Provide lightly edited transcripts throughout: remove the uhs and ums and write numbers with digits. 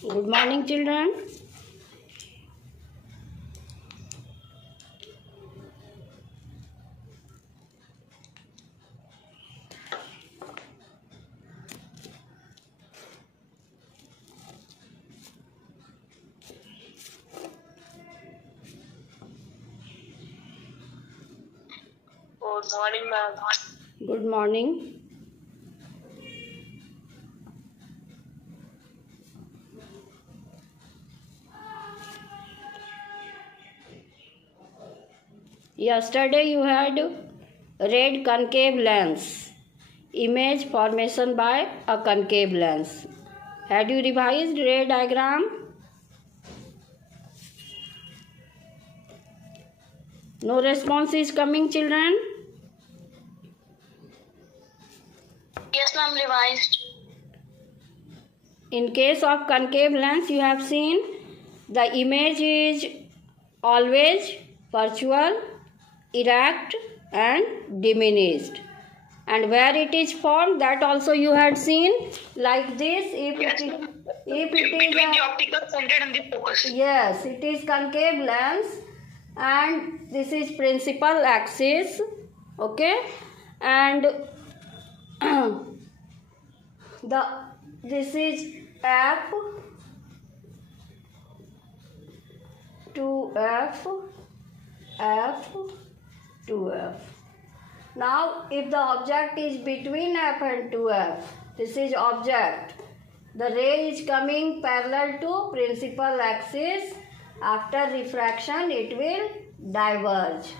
Good morning, children. Good morning, ma'am. Good morning. Yesterday you had read concave lens, image formation by a concave lens. Had you revised ray diagram? No response is coming, children. Yes, ma'am, revised. In case of concave lens, you have seen the image is always virtual, erect and diminished. And where it is formed, that also you had seen, like this. If Yes, it ma'am. is Between the optical center and the focus. yes, it is concave lens, and this is principal axis, okay, and this is F to F, F to F. Now, if the object is between F and 2F, this is object. The ray is coming parallel to principal axis. After refraction, it will diverge.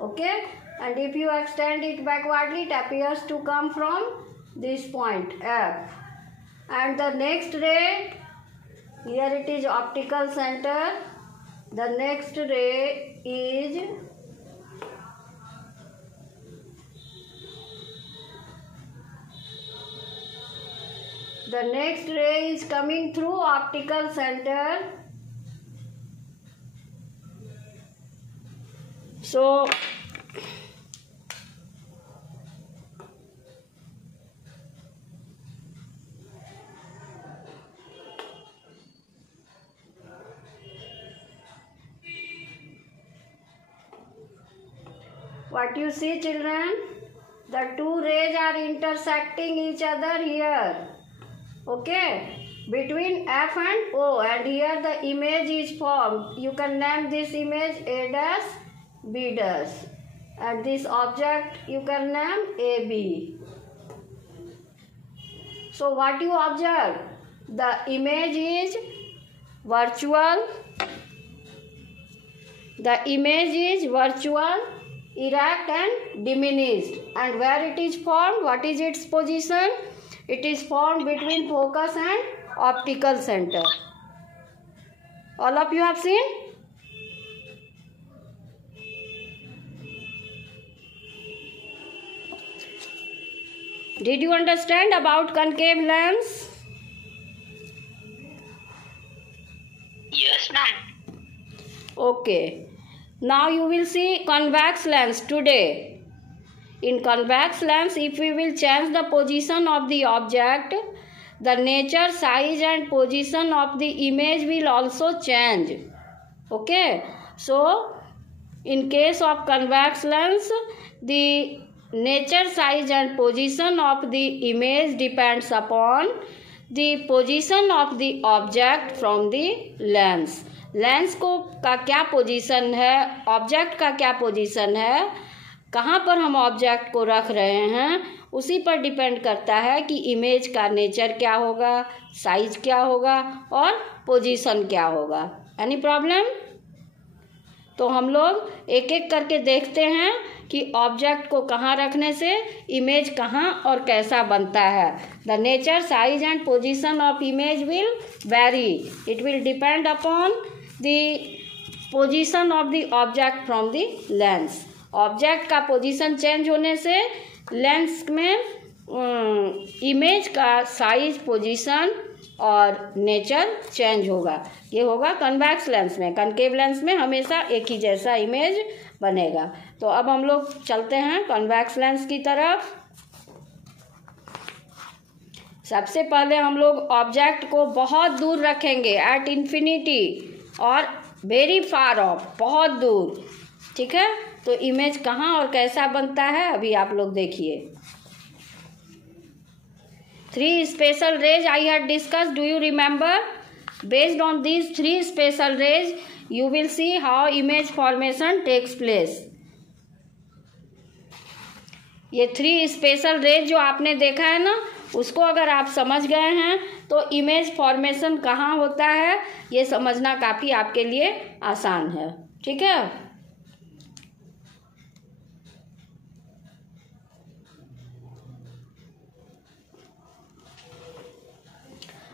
Okay? And if you extend it backwardly, it appears to come from this point, F. And the next ray, here it is optical center. The next ray is coming through optical center. So what you see, children? The two rays are intersecting each other here. Okay, between F and O, and here the image is formed. You can name this image A dash, B dash, and this object you can name AB. So what you observe? The image is virtual. The image is virtual, erect and diminished. And where it is formed, what is its position? It is formed between focus and optical center. All of you have seen? Did you understand about concave lens? Yes, ma'am. Okay. Now you will see convex lens today. In convex lens, if we will change the position of the object, the nature, size and position of the image will also change. Okay. So, in case of convex lens, the nature, size and position of the image depends upon the position of the object from the lens. Lens को का क्या position है, object का क्या position है, कहाँ पर हम ऑब्जेक्ट को रख रहे हैं, उसी पर डिपेंड करता है कि इमेज का नेचर क्या होगा, साइज क्या होगा और पोजीशन क्या होगा. Any problem? तो हम लोग एक एक करके देखते हैं कि ऑब्जेक्ट को कहाँ रखने से इमेज कहाँ और कैसा बनता है. The nature, size and position of image will very. It will depend upon the position of the object from the lens. Object का पोजीशन चेंज होने से लेंस में इमेज का साइज, पोजीशन और नेचर चेंज होगा. ये होगा कन्वेक्स लेंस में. कनकेव लेंस में हमेशा एक ही जैसा इमेज बनेगा. तो अब हम लोग चलते हैं कन्वेक्स लेंस की तरफ. सबसे पहले हम लोग ऑब्जेक्ट को बहुत दूर रखेंगे, एट इन्फिनिटी और वेरी फार ऑफ, बहुत दूर। ठीक है, तो इमेज कहाँ और कैसा बनता है अभी आप लोग देखिए। 3 special rays I had discussed, do you remember? Based on these 3 special rays you will see how image formation takes place. ये 3 स्पेशल रेज जो आपने देखा है ना, उसको अगर आप समझ गए हैं तो इमेज फॉर्मेशन कहाँ होता है ये समझना काफ़ी आपके लिए आसान है। ठीक है,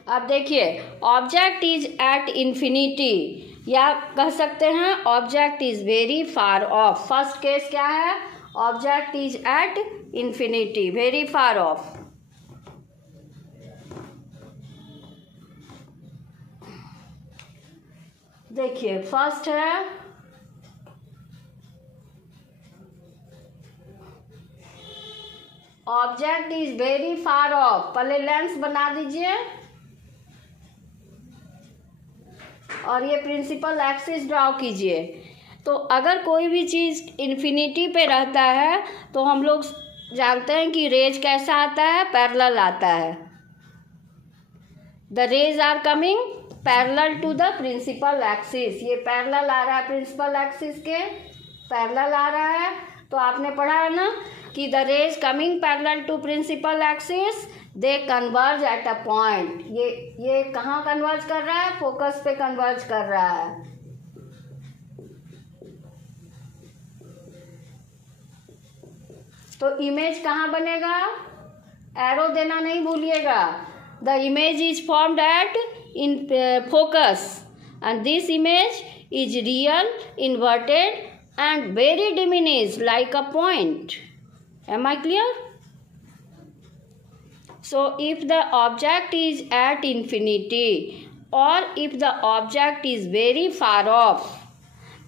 अब देखिए, ऑब्जेक्ट इज एट इन्फिनिटी, या कह सकते हैं object is very far of. First case क्या है? Object is at infinity, very far of. देखिए, फर्स्ट है object is very far of. पहले लेंस बना दीजिए और ये प्रिंसिपल एक्सिस ड्रॉ कीजिए। तो अगर कोई भी चीज़ इन्फिनिटी पे रहता है तो हम लोग जानते हैं कि रेज कैसा आता है, पैरेलल आता है। The rays are coming parallel to the principal axis. ये पैरेलल आ रहा है, प्रिंसिपल एक्सिस के पैरेलल आ रहा है। तो आपने पढ़ा है ना कि the rays coming parallel to principal axis they converge at a point. ये कहाँ कन्वर्ज कर रहा है? फोकस पे कन्वर्ज कर रहा है। तो इमेज कहाँ बनेगा? एरो देना नहीं भूलिएगा। The image is formed at in focus and this image is real, inverted and very diminished like a point. Am I clear? So if the object is at infinity or if the object is very far off,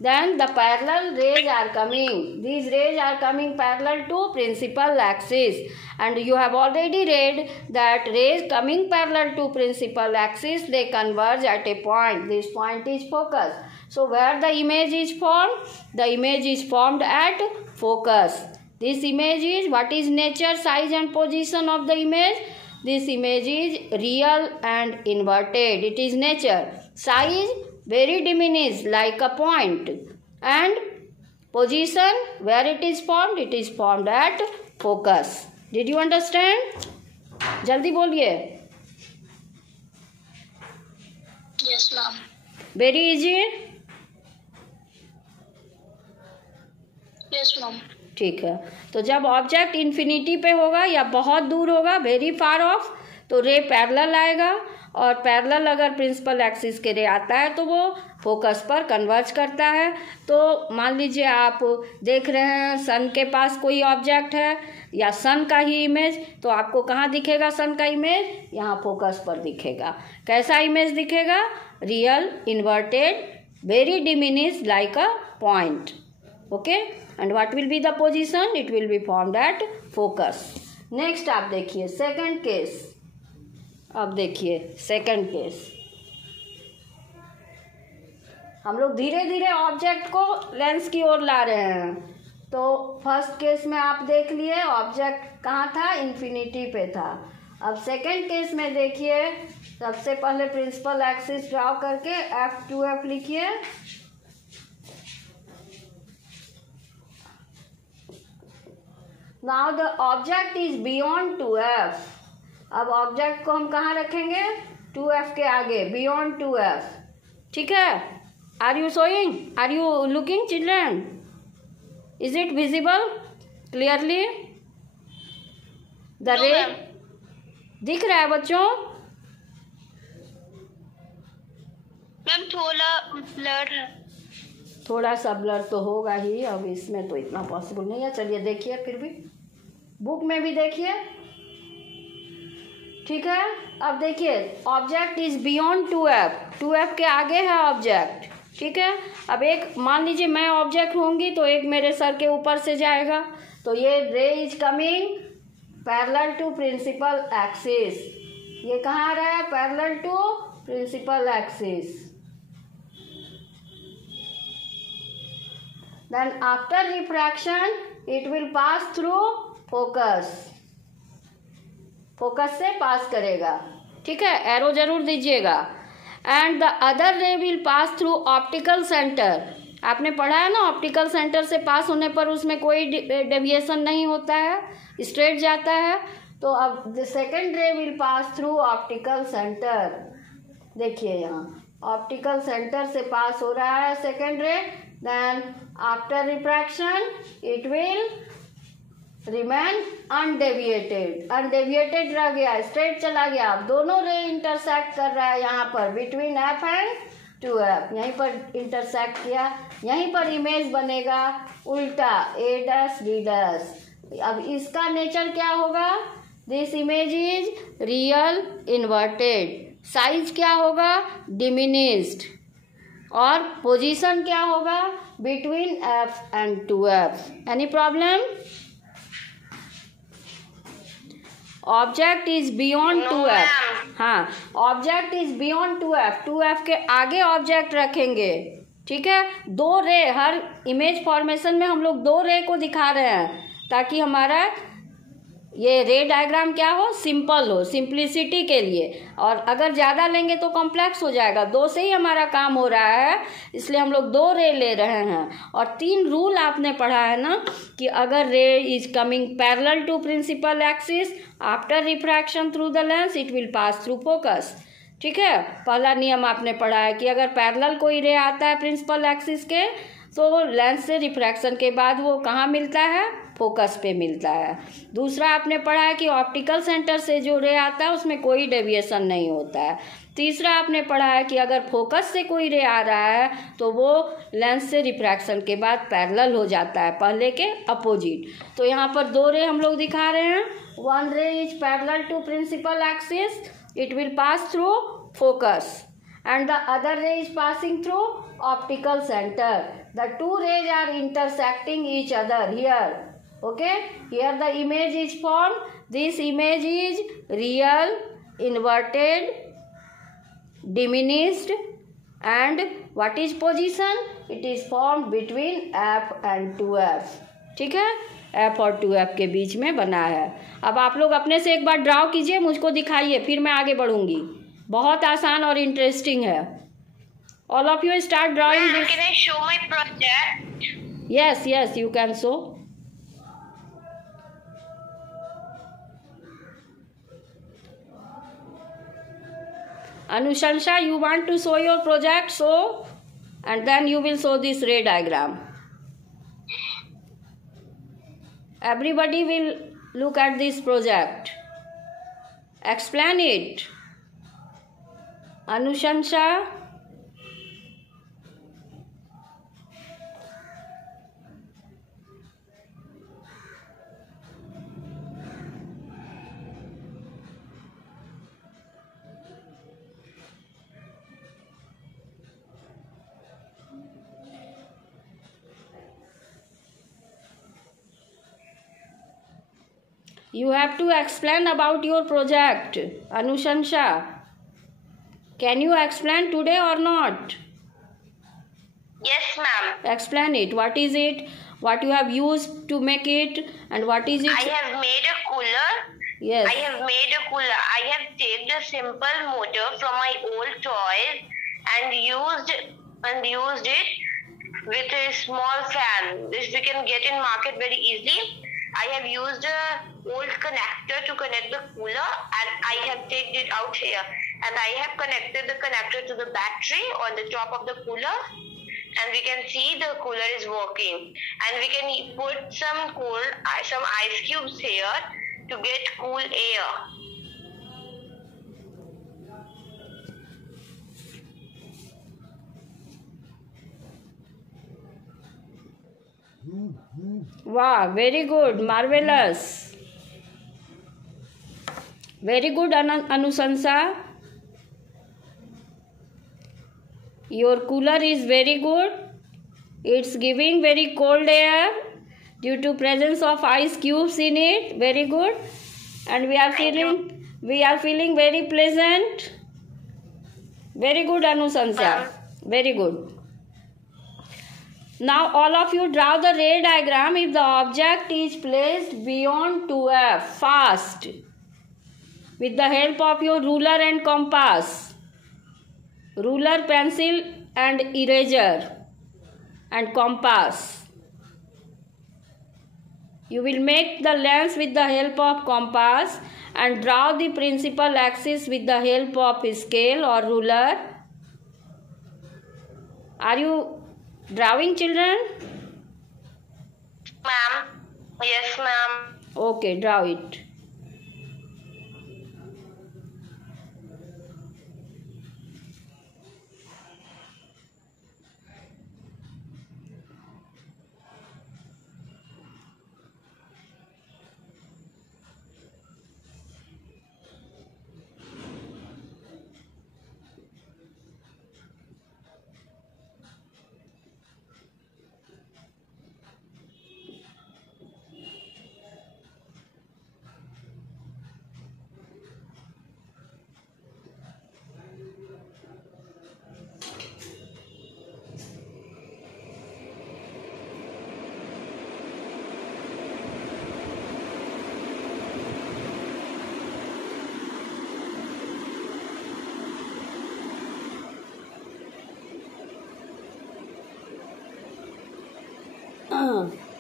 then the parallel rays are coming. These rays are coming parallel to principal axis, and you have already read that rays coming parallel to principal axis, they converge at a point. This point is focus. So where the image is formed? The image is formed at focus. This image is, what is nature, size and position of the image? This image is real and inverted. It is nature. Size very diminished like a point. And position, where it is formed? It is formed at focus. Did you understand? जल्दी बोलिए. Yes, ma'am. Very easy. Yes, ma'am. ठीक है, तो जब object infinity पे होगा या बहुत दूर होगा, वेरी फार ऑफ, तो रे पैरेलल आएगा। और पैरेलल अगर प्रिंसिपल एक्सिस के रे आता है तो वो फोकस पर कन्वर्ज करता है। तो मान लीजिए आप देख रहे हैं सन के पास कोई ऑब्जेक्ट है या सन का ही इमेज, तो आपको कहाँ दिखेगा सन का इमेज? यहाँ फोकस पर दिखेगा। कैसा इमेज दिखेगा? Real, inverted, very diminish like a point. Okay, and what will be the position? It will be formed at focus. Next आप देखिए सेकंड केस। अब देखिए सेकंड केस, हम लोग धीरे धीरे ऑब्जेक्ट को लेंस की ओर ला रहे हैं। तो फर्स्ट केस में आप देख लिए ऑब्जेक्ट कहाँ था? इन्फिनिटी पे था। अब सेकंड केस में देखिए, सबसे पहले प्रिंसिपल एक्सिस ड्रॉ करके F2F लिखिए। Now the object is beyond 2F. अब ऑब्जेक्ट को हम कहाँ रखेंगे? 2F के आगे, beyond 2F. ठीक है? Are you showing? Are you looking, children? Is it visible clearly? The ray दिख रहा है बच्चों? मैम थोड़ा ब्लर है। थोड़ा सा ब्लर तो होगा ही, अब इसमें तो इतना पॉसिबल नहीं है। चलिए देखिए, फिर भी बुक में भी देखिए। ठीक है, अब देखिए object is beyond 2F, 2F के आगे है ऑब्जेक्ट। ठीक है, अब एक मान लीजिए मैं ऑब्जेक्ट होंगी तो एक मेरे सर के ऊपर से जाएगा, तो ये ray is coming parallel to principal axis. ये कहाँ आ रहा है? Parallel to principal axis. Then after refraction it will pass through focus. Focus से पास करेगा. ठीक है, एरो जरूर दीजिएगा. And the other ray will pass through optical centre. आपने पढ़ा है ना, ऑप्टिकल सेंटर से पास होने पर उसमें कोई डेविएशन नहीं होता है, स्ट्रेट जाता है. तो अब द सेकेंड रे will pass through optical centre. देखिए यहाँ ऑप्टिकल सेंटर से पास हो रहा है second ray. Then after refraction it will remain undeviated. Undeviated रह गया, स्ट्रेट चला गया. अब दोनों रे इंटरसेक्ट कर रहा है यहाँ पर बिटवीन एफ एंड 2f. यहीं पर इंटरसेक्ट किया, यहीं पर इमेज बनेगा उल्टा a', b'. अब इसका नेचर क्या होगा? This image is real inverted. Size क्या होगा? डिमिनिस्ड. और पोजीशन क्या होगा? Between f and 2f. Any problem? Object is beyond 2f. हाँ, object is beyond 2f. 2f के आगे ऑब्जेक्ट रखेंगे. ठीक है, दो रे, हर इमेज फॉर्मेशन में हम लोग दो रे को दिखा रहे हैं ताकि हमारा ये रे डायग्राम क्या हो? सिंपल हो, सिंप्लिसिटी के लिए. और अगर ज़्यादा लेंगे तो कॉम्प्लेक्स हो जाएगा. दो से ही हमारा काम हो रहा है, इसलिए हम लोग दो रे ले रहे हैं. और 3 रूल आपने पढ़ा है ना कि अगर ray is coming parallel to principal axis after refraction through the lens it will pass through focus. ठीक है, पहला नियम आपने पढ़ा है कि अगर पैरेलल कोई रे आता है प्रिंसिपल एक्सिस के तो लेंस से रिफ्रैक्शन के बाद वो कहाँ मिलता है? फोकस पे मिलता है. दूसरा आपने पढ़ा है कि ऑप्टिकल सेंटर से जो रे आता है उसमें कोई डेविएशन नहीं होता है. तीसरा आपने पढ़ा है कि अगर फोकस से कोई रे आ रहा है तो वो लेंस से रिफ्रैक्शन के बाद पैरेलल हो जाता है, पहले के अपोजिट. तो यहाँ पर दो रे हम लोग दिखा रहे हैं. One ray is parallel to principal axis, it will pass through focus. And the other ray is passing through optical center. The two rays are intersecting each other here. Okay, here the image is formed. This image is real, inverted, diminished, and what is position? It is formed between f and 2f. ठीक है, f और 2f के बीच में बना है. अब आप लोग अपने से एक बार ड्राउ कीजिए, मुझको दिखाइए, फिर मैं आगे बढ़ूंगी. बहुत आसान और इंटरेस्टिंग है. All of you start drawing this. Can I show my project? Yes, yes, you can show. Anushansha, you want to show your project, so and then you will show this ray diagram. Everybody will look at this project. Explain it. Anushansha. You have to explain about your project, Anushansha. Can you explain today or not? Yes, ma'am. Explain it. What is it? What you have used to make it? And what is it? I have made a cooler. Yes. I have made a cooler. I have taken a simple motor from my old toys and used it with a small fan. This we can get in market very easily. I have used a old connector to connect the cooler, and I have taken it out here. And I have connected the connector to the battery on the top of the cooler, and we can see the cooler is working. And we can put some ice cubes here to get cool air. Wow, very good, marvelous. Very good, Anushansha. Your cooler is very good. It's giving very cold air due to presence of ice cubes in it. Very good. And we are feeling We are feeling very pleasant. Very good, Anusansa. Very good. Now all of you draw the ray diagram if the object is placed beyond 2F fast with the help of your ruler and compass. Ruler, pencil and eraser and compass. You will make the lens with the help of compass and draw the principal axis with the help of scale or ruler. Are you drawing, children? Ma'am. Yes, ma'am. Okay, draw it.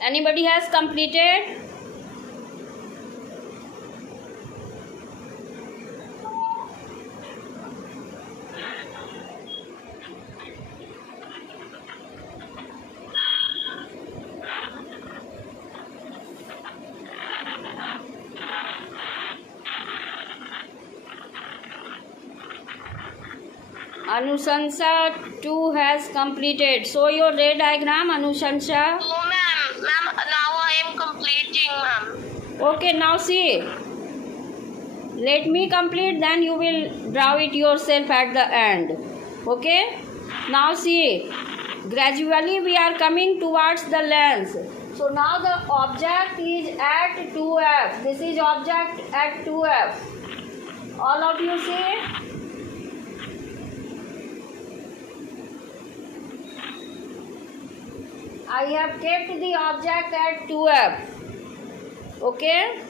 Anybody has completed? Anusansa 2 has completed. Show your ray diagram, Anusansa. Oh, ma'am. Ma'am, now I am completing, ma'am. Okay, now see. Let me complete, then you will draw it yourself at the end. Okay? Now see. Gradually we are coming towards the lens. So now the object is at 2F. This is object at 2F. All of you see? I have kept the object at 2F. Okay?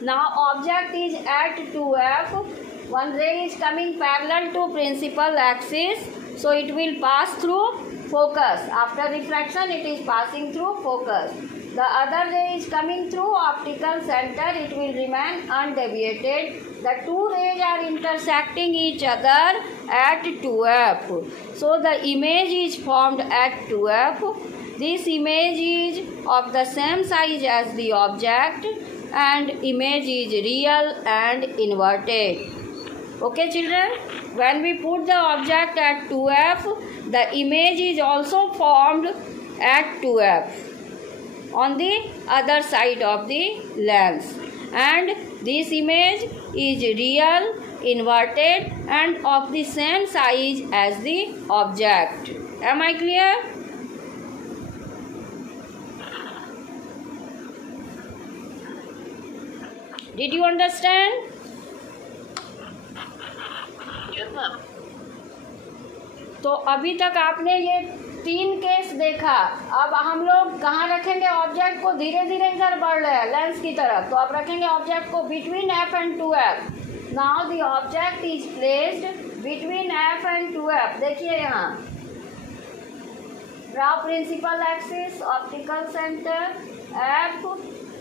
Now object is at 2F. One ray is coming parallel to principal axis. So it will pass through focus. After refraction it is passing through focus. The other ray is coming through optical center. It will remain undeviated. The two rays are intersecting each other at 2F. So the image is formed at 2F. This image is of the same size as the object and image is real and inverted. Okay, children? When we put the object at 2F, the image is also formed at 2F on the other side of the lens. And this image is real, inverted and of the same size as the object. Am I clear? Did you understand? Yes, ma'am. तो अभी तक आपने ये 3 case देखा. अब हम लोग कहाँ रखेंगे ऑब्जेक्ट को? धीरे धीरे इधर बढ़ रहे हैं लेंस की तरफ. तो अब रखेंगे ऑब्जेक्ट को between F and 2F. Now the object is placed between F and 2F. देखिए यहाँ draw principal axis, optical centre, F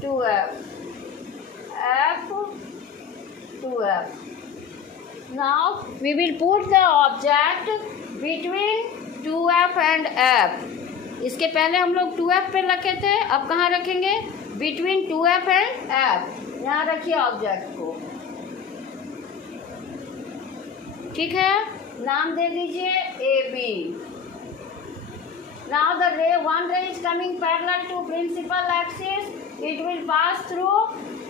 2F, F 2F. Now we will put the object between 2F and F. इसके पहले हम लोग 2F पे रखे थे. अब कहाँ रखेंगे? Between 2F and F. यहाँ रखिए ऑब्जेक्ट को. ठीक है? नाम दे दीजिए AB. Now the ray, one ray is coming parallel to principal axis. It will pass through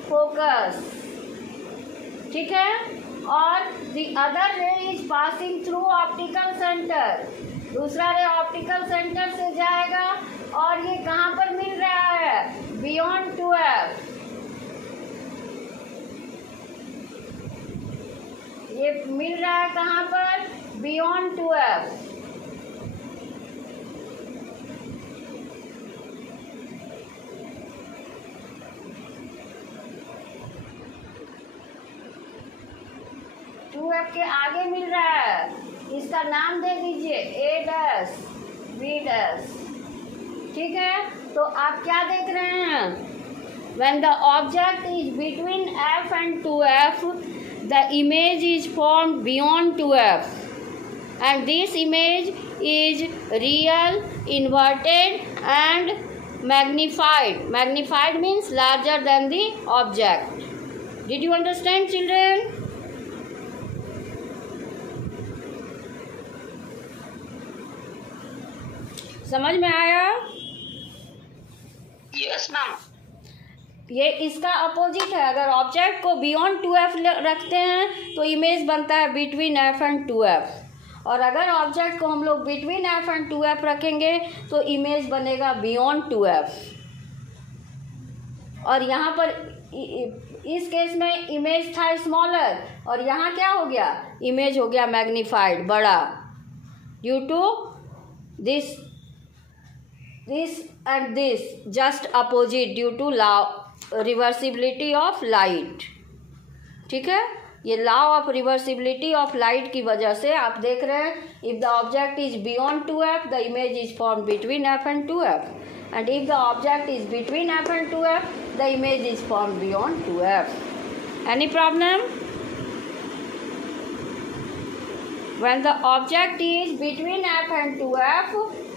focus. ठीक है? और the other ray is passing through optical center. दूसरा रे ऑप्टिकल सेंटर से जाएगा और ये कहाँ पर मिल रहा है? Beyond 2F. ये मिल रहा है कहाँ पर? Beyond 2f। के आगे मिल रहा है, इसका नाम दे दीजिए a', b'। ठीक है, तो आप क्या देख रहे हैं? When the object is between f and 2f, the image is formed beyond 2f, and this image is real, inverted and magnified. Magnified means larger than the object. Did you understand, children? समझ में आया? Yes ma'am. ये इसका opposite है। अगर object को beyond 2f रखते हैं तो इमेज बनता है बिटवीन f एंड 2f, और अगर ऑब्जेक्ट को हम लोग बिटवीन f एंड 2f रखेंगे तो इमेज बनेगा बियॉन्ड 2f। और यहाँ पर इस केस में इमेज था स्मॉलर, और यहाँ क्या हो गया? इमेज हो गया मैग्नीफाइड, बड़ा, due to this and this just opposite due to law reversibility of light। ठीक है, ये law of reversibility of light की वजह से आप देख रहे हैं, if the object is beyond 2f the image is form between f and 2f, and if the object is between f and 2f the image is form beyond 2f। Any problem? When the object is between f and 2f,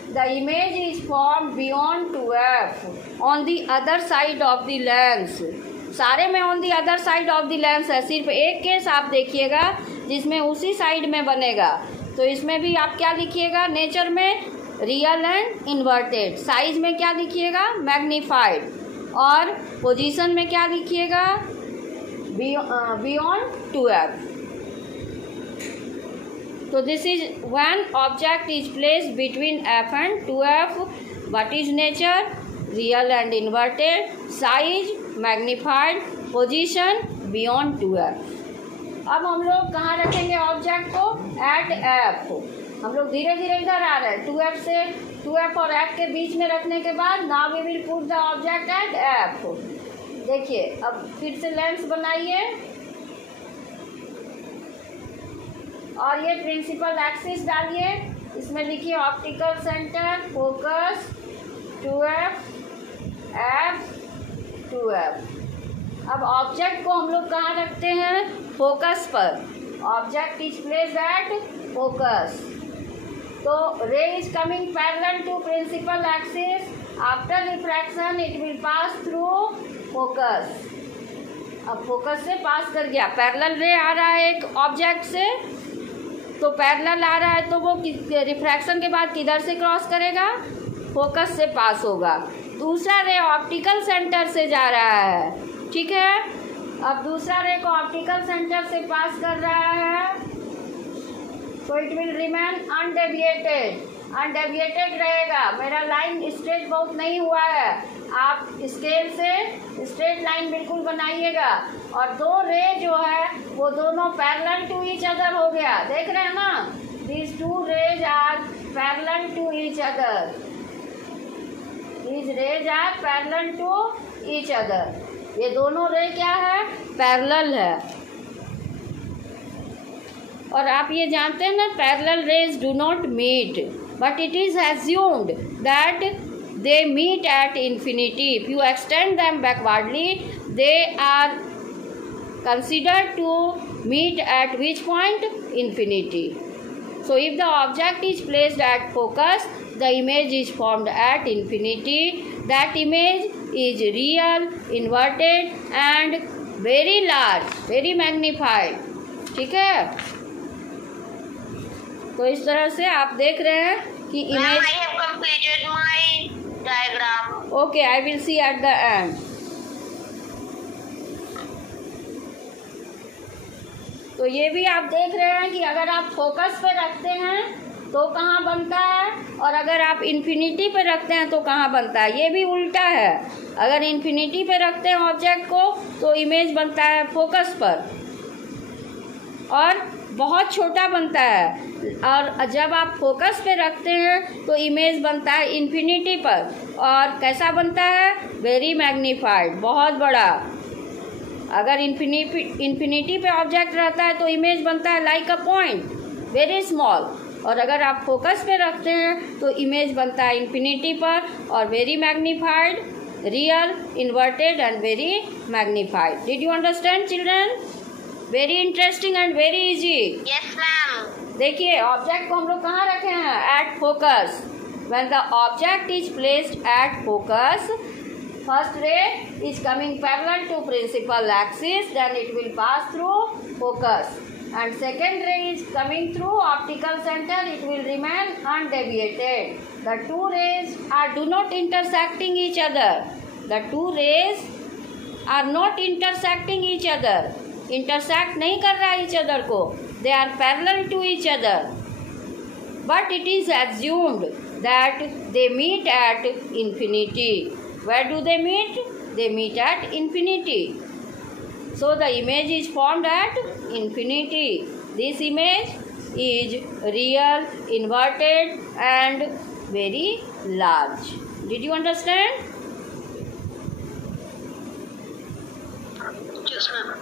the image is formed beyond 2f on the other side of the lens। सारे में on the other side of the lens है, सिर्फ एक case आप देखिएगा जिसमें उसी side में बनेगा। तो इसमें भी आप क्या लिखिएगा? नेचर में रियल एंड इन्वर्टेड, साइज में क्या लिखिएगा? मैग्नीफाइड, और पोजीशन में क्या लिखिएगा? Beyond 2f। So this is when object is placed between f and 2f. What is nature? Real and inverted. Size magnified. Position beyond 2f. अब हम लोग कहाँ रखेंगे ऑब्जेक्ट को? At f। हम लोग धीरे धीरे इधर आ रहे हैं। 2f से 2f और f के बीच में रखने के बाद now we will put the object at f। देखिए, अब फिर से लेंस बनाइए और ये प्रिंसिपल एक्सिस डालिए, इसमें लिखिए optical centre, focus 2f, f, 2f। अब ऑब्जेक्ट को हम लोग कहाँ रखते हैं? फोकस पर। Object is placed at focus. तो ray is coming parallel to principal axis, after refraction it will pass through focus. अब फोकस से पास कर गया, पैरेलल रे आ रहा है एक ऑब्जेक्ट से, तो पैरेलल आ रहा है तो वो रिफ्रैक्शन के बाद किधर से क्रॉस करेगा? फोकस से पास होगा। दूसरा रे ऑप्टिकल सेंटर से जा रहा है, ठीक है। अब दूसरा रे को ऑप्टिकल सेंटर से पास कर रहा है, तो it will remain undeviated. Undeviated रहेगा। मेरा लाइन स्ट्रेट बहुत नहीं हुआ है, आप स्केल से स्ट्रेट लाइन बिल्कुल बनाइएगा। और दो रे जो है वो दोनों पैरेलल टू ईच अदर हो गया, देख रहे हैं ना? These two rays are parallel to each other. These rays are parallel to each other. ये दोनों रे क्या है? पैरेलल है। और आप ये जानते हैं ना, parallel rays do not meet, but it is assumed that they meet at infinity. If you extend them backwardly, they are considered to meet at which point? Infinity. So if the object is placed at focus, the image is formed at infinity. That image is real, inverted and very large, very magnified. ठीक है? तो इस तरह से आप देख रहे हैं कि image. I have completed my diagram. Okay, I will see at the end. तो ये भी आप देख रहे हैं कि अगर आप फोकस पे रखते हैं तो कहाँ बनता है, और अगर आप इन्फिनिटी पे रखते हैं तो कहाँ बनता है। ये भी उल्टा है। अगर इन्फिनिटी पे रखते हैं ऑब्जेक्ट को तो इमेज बनता है फोकस पर, और बहुत छोटा बनता है। और जब आप फोकस पे रखते हैं तो इमेज बनता है इन्फिनिटी पर, और कैसा बनता है? वेरी मैग्नीफाइड, बहुत बड़ा। अगर इन्फिनिटी पे ऑब्जेक्ट रहता है तो इमेज बनता है like a point, very small. और अगर आप फोकस पे रखते हैं तो इमेज बनता है इन्फिनिटी पर और very magnified, real, inverted and very magnified. Did you understand children? Very interesting and very easy. Yes ma'am. देखिए ऑब्जेक्ट को हम लोग कहाँ रखे हैं? At focus. When the object is placed at focus, first ray is coming parallel to principal axis, then it will pass through focus, and second ray is coming through optical center, it will remain undeviated. The two rays do not intersecting each other. The two rays are not intersecting each other. Intersect नहीं कर रहा each other को. They are parallel to each other. But it is assumed that they meet at infinity. Where do they meet? They meet at infinity. So the image is formed at infinity. This image is real, inverted and very large. Did you understand? Yes ma'am.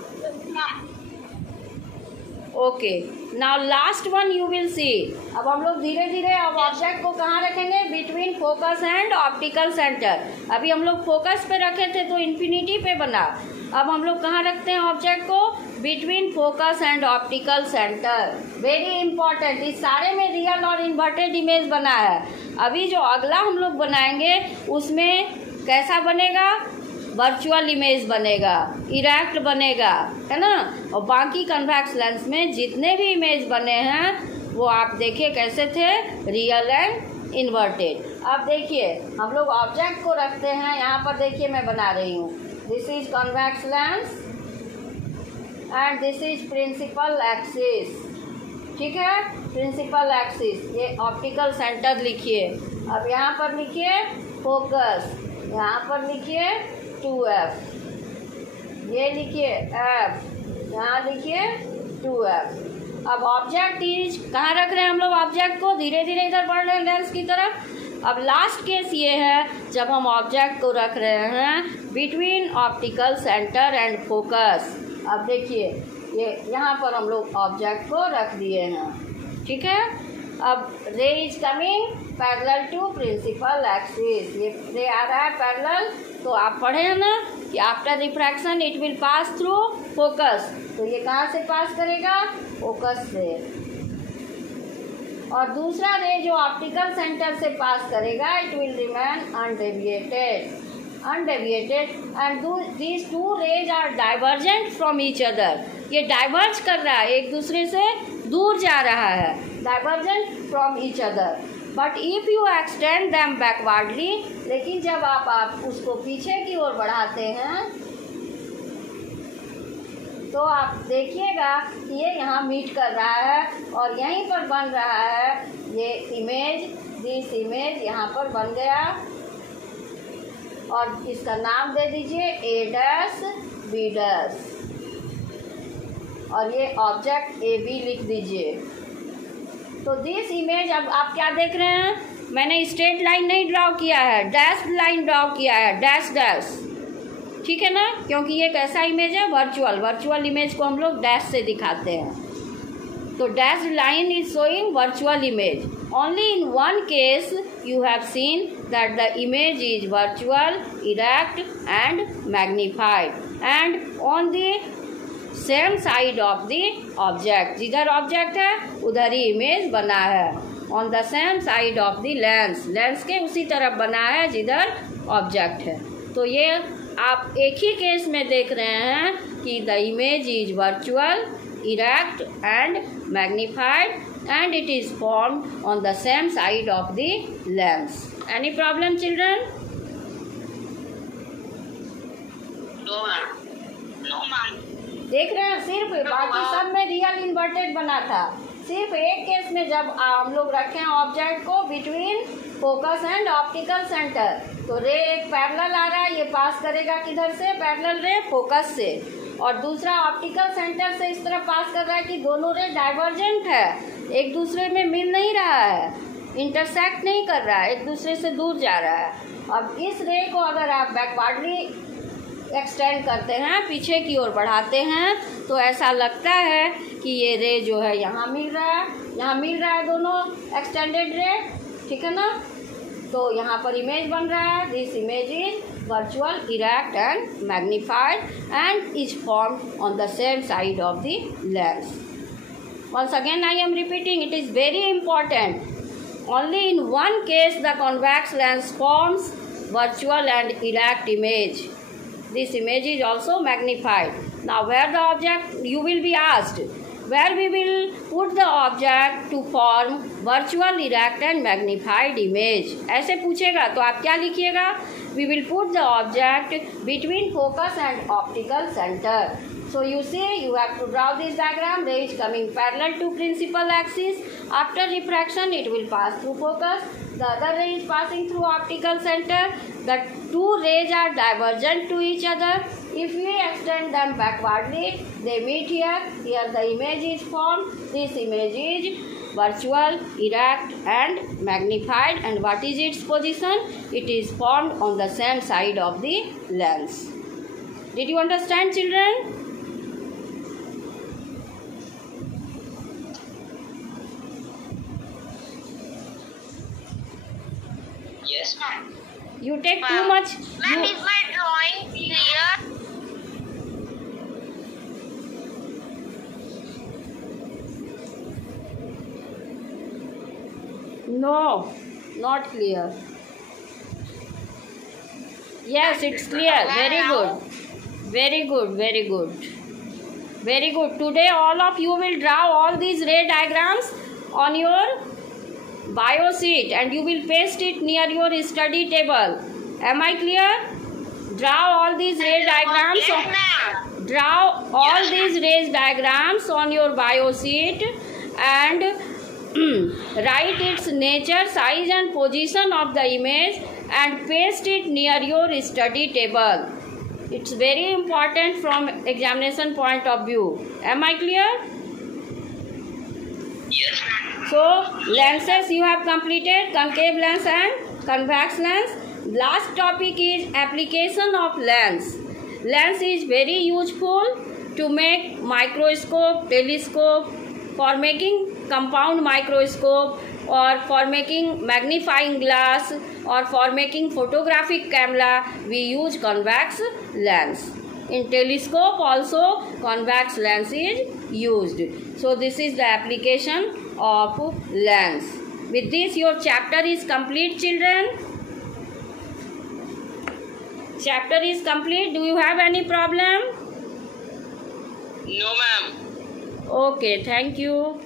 Okay, now last one you will see. अब हम लोग धीरे धीरे अब object को कहाँ रखेंगे? Between focus and optical centre. अभी हम लोग फोकस पे रखे थे तो इन्फिनिटी पे बना। अब हम लोग कहाँ रखते हैं ऑब्जेक्ट को? Between focus and optical centre. Very important. इस सारे में रियल और इन्वर्टेड इमेज बना है। अभी जो अगला हम लोग बनाएंगे उसमें कैसा बनेगा? वर्चुअल इमेज बनेगा, इरेक्ट बनेगा, है ना। और बाकी कन्वेक्स लेंस में जितने भी इमेज बने हैं वो आप देखिए कैसे थे? Real and inverted. अब देखिए हम लोग ऑब्जेक्ट को रखते हैं, यहाँ पर देखिए मैं बना रही हूँ। This is convex lens and this is principal axis. ठीक है, प्रिंसिपल एक्सिस। ये ऑप्टिकल सेंटर लिखिए। अब यहाँ पर लिखिए फोकस, यहाँ पर लिखिए 2F, ये लिखिए F, यहाँ लिखिए 2F। अब ऑब्जेक्ट इज कहाँ रख रहे हैं हम लोग ऑब्जेक्ट को? धीरे धीरे इधर बढ़ रहे हैं लेंस की तरफ। अब लास्ट केस ये है जब हम ऑब्जेक्ट को रख रहे हैं between optical centre and focus. अब देखिए ये यहाँ पर हम लोग ऑब्जेक्ट को रख दिए हैं। ठीक है, अब ray is coming parallel to principal axis. ये रे आ रहा है पैरेलल, तो आप पढ़े हैं ना कि after refraction it will pass through focus. तो ये कहाँ से पास करेगा? फोकस से। और दूसरा रे जो ऑप्टिकल सेंटर से पास करेगा it will remain undeviated and these two rays are divergent from each other. ये डाइवर्ज कर रहा है, एक दूसरे से दूर जा रहा है, divergent from each other. But if you extend them backwardly, लेकिन जब आप उसको पीछे की ओर बढ़ाते हैं तो आप देखिएगा कि ये यहाँ मीट कर रहा है और यहीं पर बन रहा है ये इमेज। दिस इमेज यहाँ पर बन गया और इसका नाम दे दीजिए A', B', और ये ऑब्जेक्ट AB लिख दीजिए। तो दिस इमेज, अब आप क्या देख रहे हैं? मैंने स्ट्रेट लाइन नहीं ड्रॉ किया है, डैश लाइन ड्रॉ किया है, डैश डैश। ठीक है ना, क्योंकि ये कैसा इमेज है? वर्चुअल इमेज को हम लोग डैश से दिखाते हैं। तो dash line is showing virtual image. Only in one case you have seen that the image is virtual, erect and magnified and on the same side of the object। जिधर object है उधर ही image बना है। on the same side of the lens, lens के उसी तरफ बना है जिधर ऑब्जेक्ट है। तो ये आप एक ही केस में देख रहे हैं कि the image is virtual, erect and magnified and it is formed on the same side of the lens. Any problem children? No ma'am. No ma'am. देख रहे हैं, सिर्फ बाकी सब में रियल इन्वर्टेड बना था। सिर्फ एक केस में जब हम लोग रखे हैं ऑब्जेक्ट को between focus and optical centre, तो रे एक पैरेलल आ रहा है, ये पास करेगा किधर से? पैरेलल रे फोकस से। और दूसरा ऑप्टिकल सेंटर से इस तरफ पास कर रहा है कि दोनों रे डाइवर्जेंट है, एक दूसरे में मिल नहीं रहा है, इंटरसेक्ट नहीं कर रहा है, एक दूसरे से दूर जा रहा है। अब इस रे को अगर आप बैकवर्डली एक्सटेंड करते हैं, पीछे की ओर बढ़ाते हैं, तो ऐसा लगता है कि ये रे जो है यहाँ मिल रहा है दोनों एक्सटेंडेड रे, ठीक है ना। तो यहाँ पर इमेज बन रहा है, this image is virtual, erect and magnified and is formed on the same side of the lens. Once again I am repeating, it is very important. Only in one case the convex lens forms virtual and erect image. This image is also magnified. Now where the object, you will be asked, where we will put the object to form virtual, erect and magnified image. ऐसे पूछेगा तो आप क्या लिखिएगा? We will put the object between focus and optical center. So you see, you have to draw this diagram. Ray is coming parallel to principal axis. After refraction, it will pass through focus. The other ray is passing through optical center. The two rays are divergent to each other. If we extend them backwardly, they meet here. Here the image is formed. This image is virtual, erect and magnified. And what is its position? It is formed on the same side of the lens. Did you understand, children? Yes, ma'am. You take too much. Ma'am, is my drawing clear? No, not clear. Yes, it's clear. Very good. Very good. Very good. Very good. Today all of you will draw all these ray diagrams on your bio sheet and you will paste it near your study table. Am I clear? Draw all these ray diagrams. Yes, ma'am. Draw all these ray diagrams on your bio sheet and write its nature, size and position of the image and paste it near your study table. It's very important from examination point of view. Am I clear? Yes, ma'am. So lenses you have completed, concave lens and convex lens. Last topic is application of lens. Lens is very useful to make microscope, telescope, for making compound microscope or for making magnifying glass or for making photographic camera. We use convex lens. In telescope also convex lens is used. So this is the application of lens. With this your chapter is complete, children. Chapter is complete. Do you have any problem? No, ma'am. Okay, thank you.